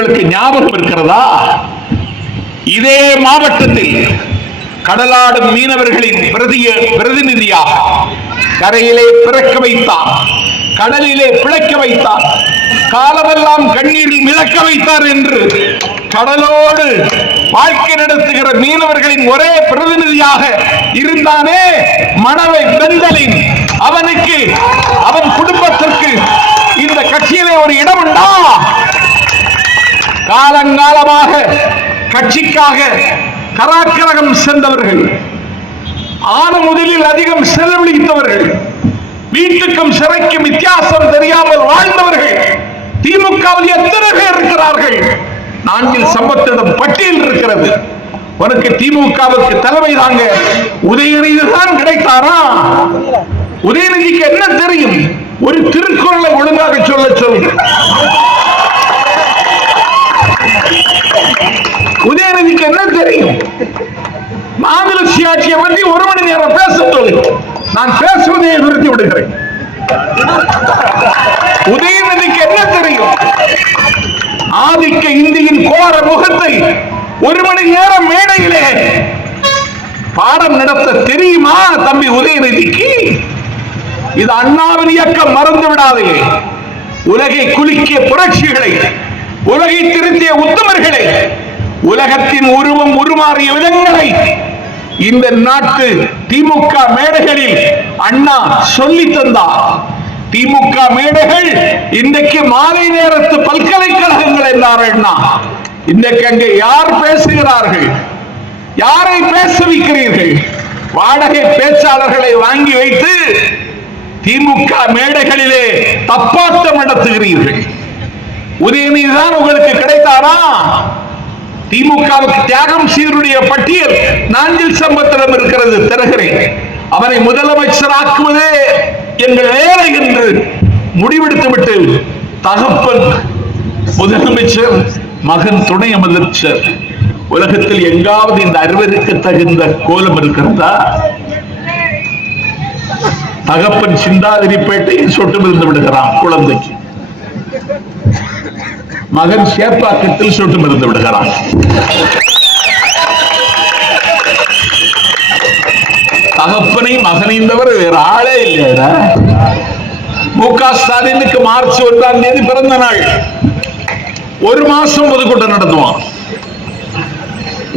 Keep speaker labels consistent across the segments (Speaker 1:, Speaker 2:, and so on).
Speaker 1: உங்களுக்கு ஞாபகம் இருக்கிறதா? இதே மாவட்டத்தில் கடலாடும் மீனவர்களின் பிரதிய பிரதிநிதியாக கரையிலே பிறக்க வைத்தார் கடலிலே பிழைக்க வைத்தார் காலமெல்லாம் கண்ணீரில் மிளக்க வைத்தார் என்று கடலோடு வாழ்க்கை நடத்துகிற மீனவர்களின் ஒரே பிரதிநிதியாக இருந்தானே மனவை வெந்தலின். அவனுக்கு அவன் குடும்பத்திற்கு இந்த கட்சியிலே ஒரு இடம் உண்டா? காலங்காலமாக கட்சிக்காக கராக்கரகம் சென்றவர்கள் ஆன முதலில் அதிகம் செலவழித்தவர்கள் வீட்டுக்கும் சிறைக்கும் வித்தியாசம் தெரியாமல் வாழ்ந்தவர்கள் திமுகவில் எத்தனை பேர் இருக்கிறார்கள்? நான்கில் சம்பத்திடம் பட்டியல் இருக்கிறது. உனக்கு திமுகவுக்கு தலைமை தாங்க உதயநிதி தான் கிடைத்தாரா? உதயநிதிக்கு என்ன தெரியும்? ஒரு திருக்குறளை ஒழுங்காக சொல்ல சொல்லுங்க உதயநிதிக்கு என்ன தெரியும்? மாநில ஆட்சியை பற்றி ஒரு மணி நேரம் பேச நான் பேசுவதை நிறுத்தி விடுகிறேன். உதயநிதிக்கு என்ன தெரியும்? ஆதிக்க இந்தியின் கோர முகத்தை ஒரு மணி நேரம் மேடையிலே பாடம் நடத்த தெரியுமா தம்பி உதயநிதிக்கு? இது அண்ணாவின் இயக்கம் மறந்து விடாதே. உலகை குலுக்கிய புரட்சிகளை உலகை திருத்திய உத்தமர்களை உலகத்தின் உருவம் உருமாறிய விதங்களை இந்த நாட்டு திமுக மேடைகளில் அண்ணா சொல்லி தந்தார். திமுக மேடைகள் இன்றைக்கு மாலை நேரத்து பல்கலைக்கழகங்கள் என்றார் அண்ணா. இன்றைக்கு அங்கே யார் பேசுகிறார்கள்? யாரை பேச வைக்கிறீர்கள் வாடகை பேச்சாளர்களை வாங்கி வைத்து திமுக மேடைகளிலே தப்பாட்டம் நடத்துகிறீர்கள். உதயநிதி தான் உங்களுக்கு கிடைத்தாரா? திமுகவுக்கு தியாகம் சீருடைய பட்டியல் நாஞ்சில் சம்பத்திடம் இருக்கிறது தருகிறேன் அவரை முதலமைச்சராக்குவதே எங்கள் வேலை என்று முடிவெடுத்துவிட்டு தகப்பன் முதலமைச்சர் மகன் துணை அமைச்சர் உலகத்தில் எங்காவது இந்த அறிவருக்கு தகுந்த கோலம் இருக்கிறதா? தகப்பன் சிந்தாதிரிப்பேட்டையில் சொட்டு மிருந்து விடுகிறான் குழந்தைக்கு. மகன் சேப்பாக்கத்தில் சுட்டு மருந்து விடுகிறான். தகப்பனை மகனையும் தவிர வேற ஆளே இல்லையா மு க ஸ்டாலினுக்கு மார்ச் ஒன்றாம் தேதி பிறந்த நாள். ஒரு மாசம் பொதுக்கூட்டம் நடத்துவான்.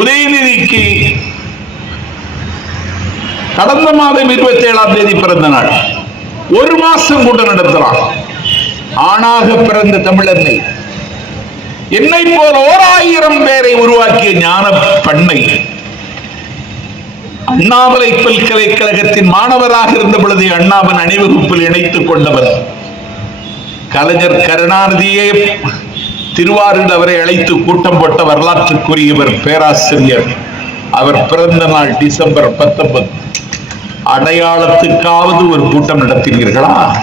Speaker 1: உதயநிதிக்கு கடந்த மாதம் இருபத்தி ஏழாம் தேதி பிறந்த நாள். ஒரு மாசம் கூட்டம் நடத்துறான். ஆணாக பிறந்த தமிழர்கள் என்னை போல ஓர் ஆயிரம் பேரை உருவாக்கிய ஞான பண்ணை. அண்ணாமலை பல்கலைக்கழகத்தின் மாணவராக இருந்த பொழுது அண்ணாவின் அணிவகுப்பில் இணைத்துக் கொண்டவர். கலைஞர் கருணாநிதியே திருவாரூர் அவரை அழைத்து கூட்டம் போட்ட வரலாற்றுக்குரியவர் பேராசிரியர். அவர் பிறந்த நாள் டிசம்பர் பத்தொன்பது. அடையாளத்துக்காவது ஒரு கூட்டம் நடத்தினீர்களா?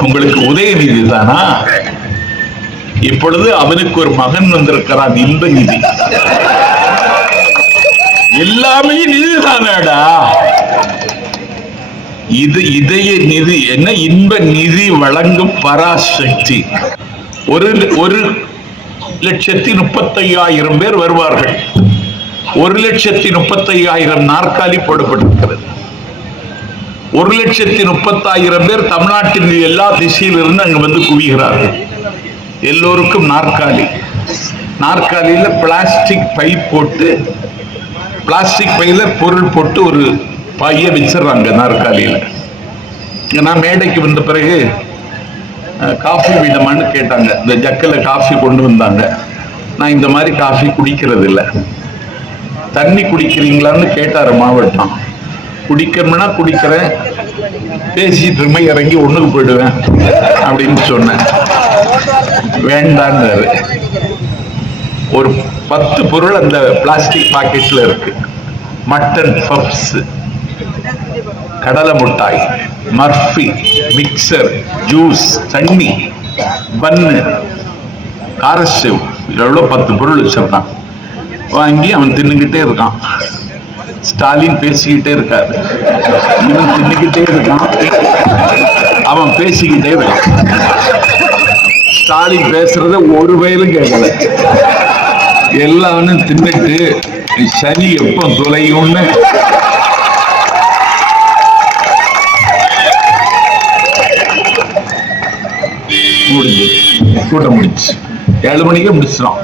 Speaker 1: உங்களுக்கு உதயநிதி தானா இப்பொழுது அவனுக்கு ஒரு மகன் வந்திருக்கிறான் இன்ப நிதி எல்லாமே நிதி தானடா இது இதய நிதி என்ன? இன்ப நிதி வழங்கும் பராசக்தி. ஒரு ஒரு லட்சத்தி முப்பத்தையாயிரம் பேர் வருவார்கள். ஒரு லட்சத்தி முப்பத்தையாயிரம் நாற்காலி போடப்பட்டிருக்கிறது. ஒரு லட்சத்தி முப்பத்தாயிரம் பேர் தமிழ்நாட்டின் எல்லா திசையிலிருந்து அங்கே வந்து குவிகிறார்கள். எல்லோருக்கும் நாற்காலி. நாற்காலியில பிளாஸ்டிக் பை போட்டு பிளாஸ்டிக் பையில பொருள் போட்டு ஒரு பைய வச்சிடறாங்க நாற்காலியில. ஏன்னா நான் மேடைக்கு வந்த பிறகு காஃபி விடமான்னு கேட்டாங்க. இந்த ஜக்கில் காஃபி கொண்டு வந்தாங்க. நான் இந்த மாதிரி காஃபி குடிக்கிறது இல்லை தண்ணி குடிக்கிறீங்களான்னு கேட்டார் மாவட்டம். குடிக்கணும்னா குடிக்கிறேன் பேசிட்டு இருமை இறங்கி ஒண்ணுக்கு போயிடுவேன். அப்படின்னு சொன்னேன். வேண்டான்னாரு ஒரு பத்து பொருள் அந்த பிளாஸ்டிக் பாக்கெட்ல இருக்கு. மட்டன் பப்ஸ் கடலை முட்டாய் மர்ஃபி மிக்சர் ஜூஸ் தண்ணி பன்னு காரஸ்டவ் எவ்வளோ பத்து பொருள் வச்சிருக்கான். வாங்கி அவன் தின்னுக்கிட்டே இருக்கான். ஸ்டாலின் பேசிக்கிட்டே இருக்காரு. இவன் தின்னுக்கிட்டே இருக்கான். அவன் பேசிக்கிட்டே இருக்கான். ஸ்டாலின் பேசுறத ஒரு வயலும் கேட்கல. எல்லாரும் தின்னுட்டு சனி எப்ப துளையும்னு முடிஞ்சு. கூட்டம் முடிச்சு ஏழு மணிக்கே முடிச்சிடும்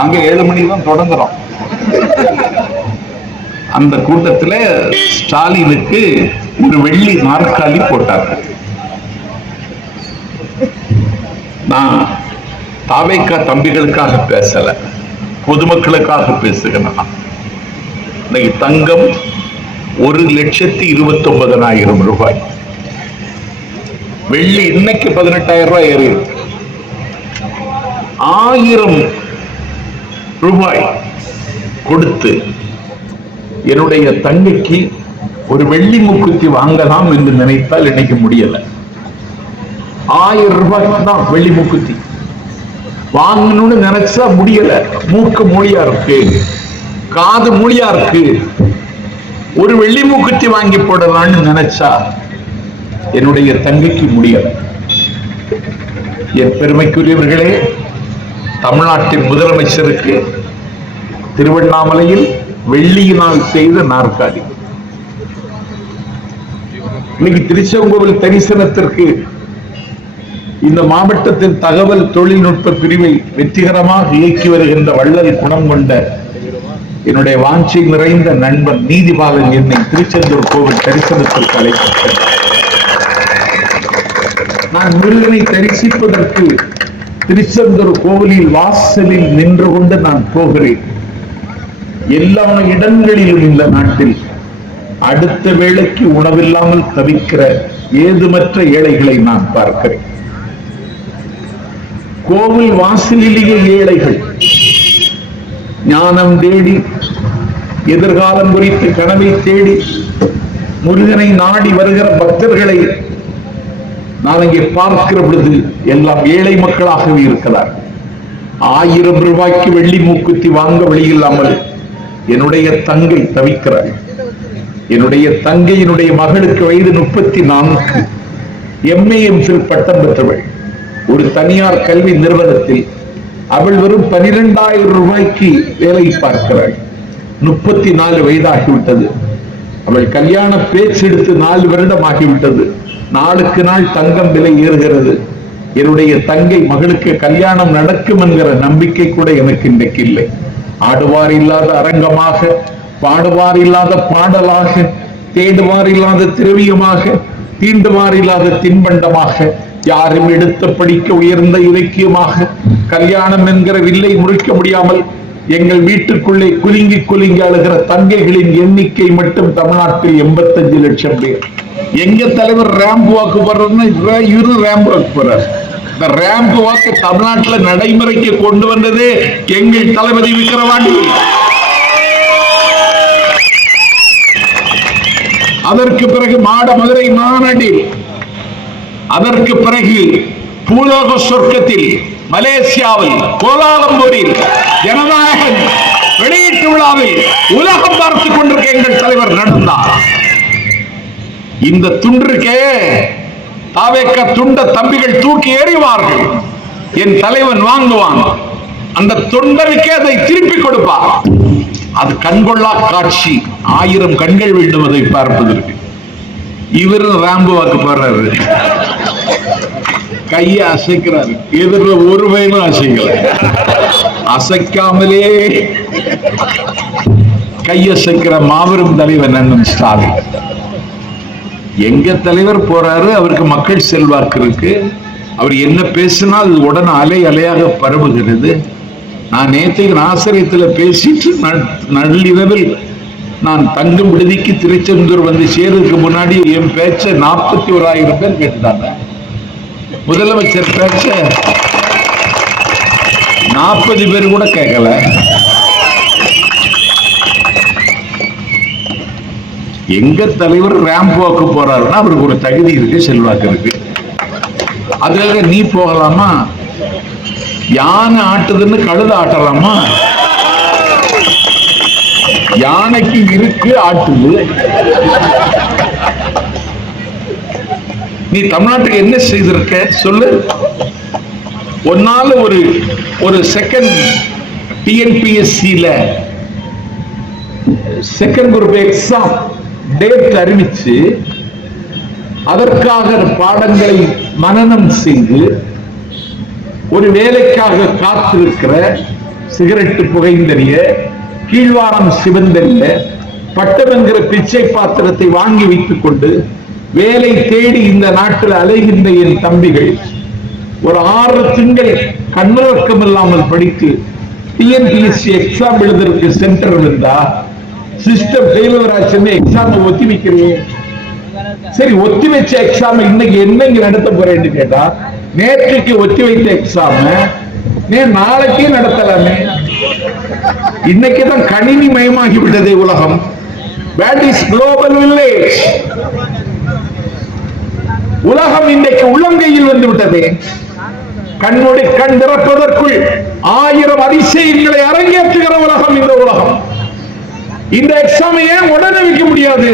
Speaker 1: அங்க ஏழு மணிக்கு தான் தொடங்குறோம். அந்த கூட்டத்துல ஸ்டாலினுக்கு ஒரு வெள்ளி நாற்காலி போட்டார்கள் நான் தாவேக்கா தம்பிகளுக்காக பேசல பொதுமக்களுக்காக பேசுகிறேன் நான். இன்னைக்கு தங்கம் ஒரு லட்சத்தி இருபத்தி ஒன்பதனாயிரம் ரூபாய் வெள்ளி இன்னைக்கு பதினெட்டாயிரம் ரூபாய் ஏறி இருக்கு. ஆயிரம் ரூபாய் கொடுத்து என்னுடைய தங்கைக்கு ஒரு வெள்ளி மூக்குத்தி வாங்கலாம் என்று நினைத்தால் இன்னைக்கு முடியல. ஆயிரம் ரூபாய் தான் வெள்ளி மூக்குத்தி. வாங்கணும்னு நினைச்சா முடியல. மூக்கு மூலியா இருக்கு. காது மூலியா இருக்கு. ஒரு வெள்ளி மூக்குத்தி வாங்கி போடலாம்னு நினைச்சா என்னுடைய தங்கைக்கு முடியல. என் பெருமைக்குரியவர்களே தமிழ்நாட்டின் முதலமைச்சருக்கு திருவண்ணாமலையில் வெள்ளியினால் செய்த நாற்காலி. இன்னைக்கு திருச்செங்கோவில் தரிசனத்திற்கு இந்த மாவட்டத்தின் தகவல் தொழில்நுட்ப பிரிவை வெற்றிகரமாக இயக்கி வருகின்ற வள்ளல் குணம் கொண்ட என்னுடைய வாஞ்சி நிறைந்த நண்பன் நீதிபாலன் என்னை திருச்செந்தூர் கோவில் தரிசனத்திற்கு அழைக்கப்பட்டார் நான் முருகனை தரிசிப்பதற்கு திருச்செந்தூர் கோவிலில் வாசலில் நின்று கொண்டு நான் போகிறேன். எல்லா இடங்களிலும் இந்த நாட்டில் அடுத்த வேளைக்கு உணவில்லாமல் தவிக்கிற ஏதுமற்ற ஏழைகளை நான் பார்க்கிறேன் கோவில் வாசலிலேயே ஏழைகள். ஞானம் தேடி எதிர்காலம் குறித்து கனவை தேடி முருகனை நாடி வருகிற பக்தர்களை நான் இங்கே பார்க்கிற பொழுது எல்லாம் ஏழை மக்களாகவே இருக்கிறார் ஆயிரம் ரூபாய்க்கு வெள்ளி மூக்குத்தி வாங்க வழி இல்லாமல் என்னுடைய தங்கை தவிக்கிறாள் என்னுடைய தங்கையினுடைய மகளுக்கு வயது முப்பத்தி நான்கு. எம்ஏ எம்ஃபில் பட்டம் பெற்றவள். ஒரு தனியார் கல்வி நிறுவனத்தில் அவள் வெறும் பனிரெண்டாயிரம் ரூபாய்க்கு வேலை பார்க்கிறாள். முப்பத்தி நாலு வயதாகிவிட்டது. அவள் கல்யாண பேச்சு எடுத்து நாலு வருடம் ஆகிவிட்டது நாளுக்கு நாள் தங்கம் விலை ஏறுகிறது. என்னுடைய தங்கை மகளுக்கு கல்யாணம் நடக்கும் என்கிற நம்பிக்கை கூட எனக்கு இன்றைக்கு இல்லை. ஆடுவார் இல்லாத அரங்கமாக பாடுவார் இல்லாத பாடலாக தேடுவார் இல்லாத திரவியமாக தீண்டுவார் இல்லாத தின்பண்டமாக யாரும் எடுத்து படிக்க உயர்ந்த இலக்கியமாக கல்யாணம் என்கிற வில்லை முறிக்க முடியாமல் எங்கள் வீட்டுக்குள்ளே குலுங்கி குலுங்கி அழுகிற தங்கைகளின் எண்ணிக்கை மட்டும் தமிழ்நாட்டில் எண்பத்தஞ்சு லட்சம் பேர். எங்க தலைவர் ரேம்புவாக்கு வாக்கு போடுறதுன்னா இவரு- இவரு இந்த ரேம்ப் வாக்கு தமிழ்நாட்டுல நடைமுறைக்கு கொண்டு வந்தது எங்கள் தளபதி விக்கிரவாண்டி. அதற்கு பிறகு மாட மதுரை மாநாட்டில் அதற்கு பிறகு பூலோக சொர்க்கத்தில் மலேசியாவில் கோலாலம்பூரில் ஜனநாயகன் வெளியீட்டு விழாவில் உலகம் பார்த்துக் கொண்டிருக்க எங்கள் தலைவர் நடந்தார். இந்த துன்றுக்கே தாவேக்க துண்ட தம்பிகள் தூக்கி எறிவார்கள். என் தலைவன் வாங்குவான். அந்த தொண்டருக்கே அதை திருப்பி கொடுப்பார் அது கண்கொள்ளா காட்சி. ஆயிரம் கண்கள் வேண்டும் அதை பார்ப்பதற்கு. இவரும் ராம்பு வாக்கு போடுறாரு. கையை அசைக்கிறாரு. எதிரில் ஒரு வயலும் அசைக்கல. அசைக்காமலே கையசைக்கிற மாபெரும் தலைவன் அண்ணன் ஸ்டாலின். எங்க தலைவர் போறாரு அவருக்கு மக்கள் செல்வாக்கு இருக்கு. அவர் என்ன பேசினால் அது உடனே அலை அலையாக பரவுகிறது. நான் நேற்றைக்கு ஆசிரியத்தில் பேசிட்டு நள்ளிரவில் நான் தங்கும் விடுதிக்கு திருச்செந்தூர் வந்து சேருறதுக்கு முன்னாடி என் பேச்ச நாற்பத்தி ஓராயிரம் பேர் கேட்டாங்க முதலமைச்சர் பேச்ச நாற்பது பேர் கூட கேட்கல. எங்க தலைவர் ரேம்ப் வாக்கு போறாருன்னா அவருக்கு ஒரு தகுதி இருக்கு செல்வாக்கு இருக்கு. அதுக்காக நீ போகலாமா? யானை ஆட்டுதுன்னு கழுத ஆட்டலாமா? யானைக்கு இருக்கு ஆட்டுது. நீ தமிழ்நாட்டுக்கு என்ன செய்திருக்க? சொல்லு. ஒன்னால ஒரு ஒரு செகண்ட் டிஎன்பிஎஸ்சியில செகண்ட் குரூப் எக்ஸாம் டேட் அறிவிச்சு அதற்காக பாடங்களை மனனம் செய்து ஒரு வேலைக்காக காத்திருக்கிற சிகரெட்டு புகைந்தறிய கீழ்வாரம் சிவந்தறிய பட்டம் என்கிற பிச்சை பாத்திரத்தை வாங்கி வைத்துக் கொண்டு வேலை தேடி இந்த நாட்டில் அலைகின்ற என் தம்பிகள் ஒரு ஆறு திங்கள் கண்ணுறக்கம் இல்லாமல் படித்து டிஎன்பிஎஸ்சி எக்ஸாம் எழுதுறதுக்கு சென்டர் இருந்தா சிஸ்டம் ஃபெயிலியர் ஆச்சுன்னு எக்ஸாம் ஒத்தி வைக்கிறேன் சரி ஒத்தி வச்ச எக்ஸாம் இன்னைக்கு என்னங்க நடத்த போறேன்னு கேட்டா நேற்றுக்கு ஒத்தி வைத்த எக்ஸாம் நே நாளைக்கே நடத்தலாமே. இன்னைக்கு தான் கணினி மயமாகி விட்டதே உலகம். வேட் இஸ் குளோபல் வில்லேஜ் உலகம் இன்றைக்கு உள்ளங்கையில் வந்து விட்டது. கண்ணுடைய கண் திறப்பதற்குள் ஆயிரம் அதிசயங்களை அரங்கேற்றுகிற உலகம் இந்த உலகம். இந்த எக்ஸாம் ஏன் உடனே வைக்க முடியாது?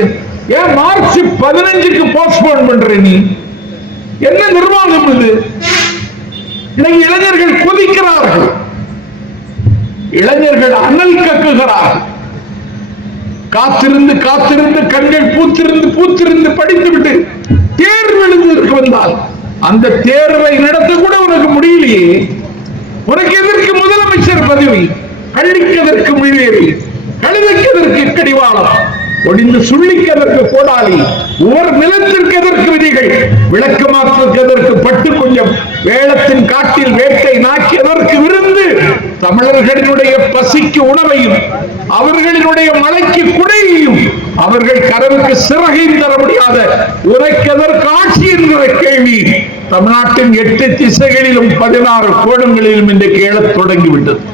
Speaker 1: ஏன் மார்ச் பதினஞ்சுக்கு போஸ்ட்போன் பண்ற நீ? என்ன நிர்வாகம் இது? இன்னைக்கு இளைஞர்கள் கொதிக்கிறார்கள். இளைஞர்கள் அனல் கக்குகிறார்கள். காத்திருந்து காத்திருந்து கண்கள் பூத்திருந்து பூத்திருந்து படித்து விட்டு தேர்வு எழுதுவதற்கு வந்தால் அந்த தேர்வை நடத்த கூட உனக்கு முடியலையே. உனக்கு எதற்கு முதலமைச்சர் பதவி? கள்ளிக்கு எதற்கு கழுதைக்கு எதற்கு கடிவாளம் ஒடிந்து சுள்ளிக்கு கோடாளி கோடாலி ஒரு நிலத்திற்கு எதற்கு விதிகள் விளக்கமாற்றுக்கு எதற்கு பட்டு கொஞ்சம் வேளத்தின் காட்டில் வேட்டை நாக்கி எதற்கு விருந்து தமிழர்களினுடைய பசிக்கு உணவையும் அவர்களினுடைய மலைக்கு குடையையும் அவர்கள் கரவுக்கு சிறகையும் தர முடியாத உரைக்கதற்கு ஆட்சி என்கிற கேள்வி. தமிழ்நாட்டின் எட்டு திசைகளிலும் பதினாறு கோணங்களிலும் இன்றைக்கு எழத் தொடங்கிவிட்டது.